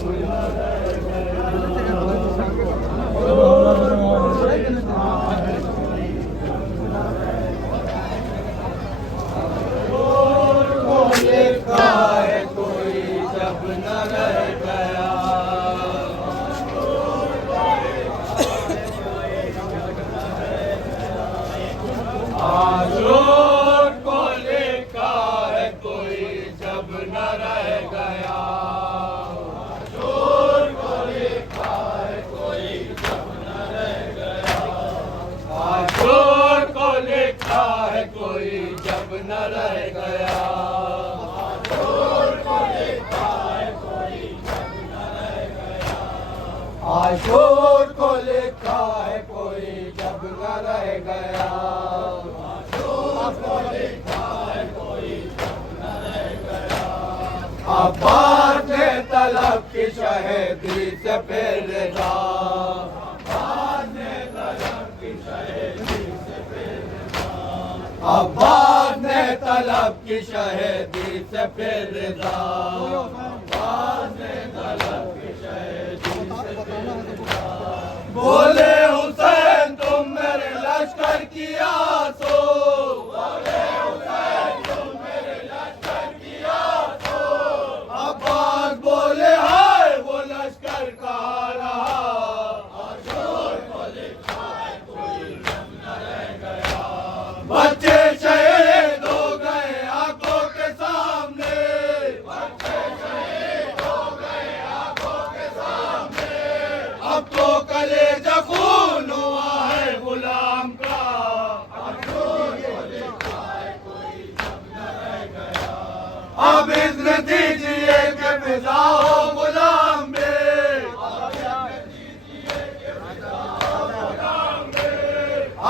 आशूर को लिखा है कोई जब न रह गया। आशूर को लिखा है कोई जब न रह गया। अब्बास ने तलब की शहीदी से फिर रिदा। अब्बास ने तलब की शहीदी से फिर रिदा। अब्बास ने तलब की शहीदी से फिर रिदा। अब्बास ने तलब की शहीदी से फिर रिदा। बोले हुसैन तुम मेरे लश्कर की आसो। बोले हुसैन तुम मेरे लश्कर की आसो। अब्बास बोले हाय वो लश्कर कहाँ रहा। आशूर को लिखा है कोई जब न रह गया। बच्चे शहीद हो गए आंखों के सामने। बच्चे शहीद हो गए आंखों के सामने। अब तो कलेजा खून हुआ है गुलाम का। आशूर को लिखा है कोई जब न रह गया। अब इज़्न दीजिए कि फिदा हो गुलाम में।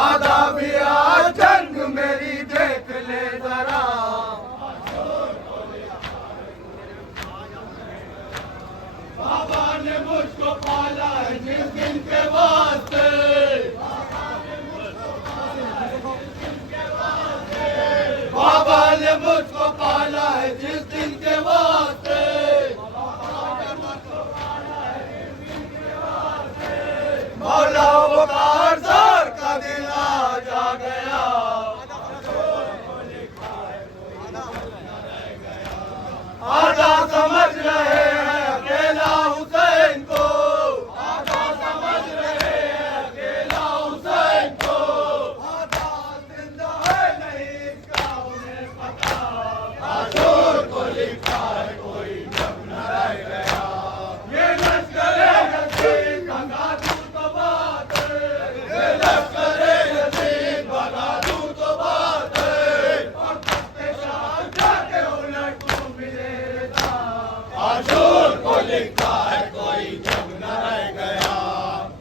आधा भी आज जंग मेरी देख ले जरा। बाबा ने मुझको पाला है जिस दिन के वास्ते। बाबा ने मुझको पाला है जिस दिन के वास्ते। मौला वो कारज़ार का दिल आज आ गया। आधा समझ रहे हैं अकेला हुसैन को। आधा समझ रहे हैं अकेला हुसैन को। आधा जिंदा है नहीं इसका उन्हें पता। आशूर को लिखा है कोई जब न रह गया। ये लश्कर-ए यज़ीद भगा दूं तो बात है। ये लश्कर-ए यज़ीद भगा दूं तो बात है। और तख्ते शाह जाके उलट को मिले रिदा। आशूर को लिखा है कोई जब न रह गया।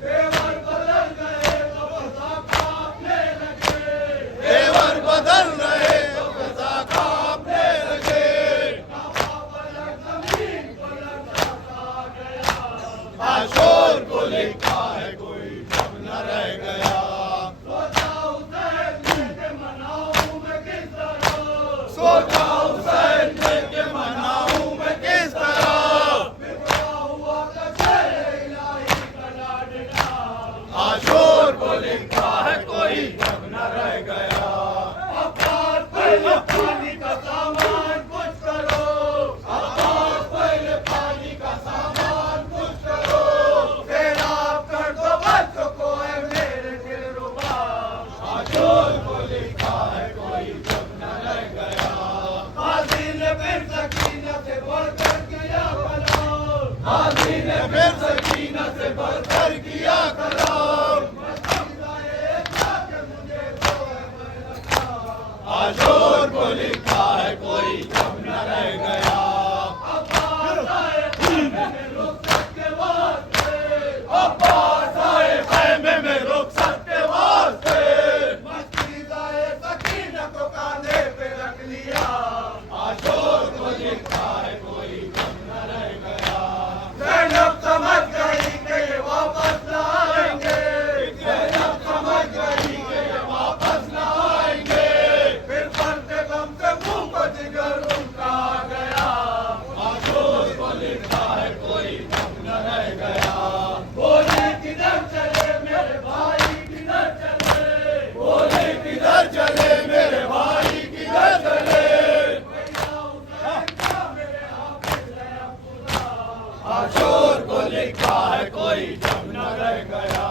तेवर बदल गए तो फ़िज़ा कांपने लगे। तेवर बदल रहे तो फ़िज़ा कांपने लगे। काबा पलट ज़मीन को लरज़ा आ गया। आशूर को लिखा है कोई जब न रह गया। सोचा हुसैन ने कि मनाऊं मैं किस तरह। सोचा हुसैन ने कि मनाऊं मैं किस तरह। बिखरा हुआ था शेर इलाही का लाडला। आशूर को लिखा है कोई जब न रह गया। अब्बास पहले पानी का सामान कुछ करो। अब्बास पहले पानी का सामान कुछ करो। सैराब कर दो बच्चों को है मेरे दिलरुबा। आशूर को लिखा है कोई जब न रह गया। गाज़ी ने फिर सकीना से बढ़कर किया कलाम। गाज़ी ने फिर सकीना से बढ़कर किया कलाम। आशूर को लिखा है कोई जब न रह गया। अब्बास आए ख़ैमे में रुख़सत के वास्ते। अब्बास आए ख़ैमे में रुख़सत के वास्ते। मस्जिद-ए सकीना को कांधे पे रख लिया। आशूर को लिखा है कोई जब न रह गया। आशूर को लिखा है कोई जम न रह गया।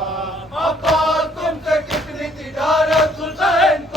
अब्बास तुमसे कितनी थी डारत हुसैन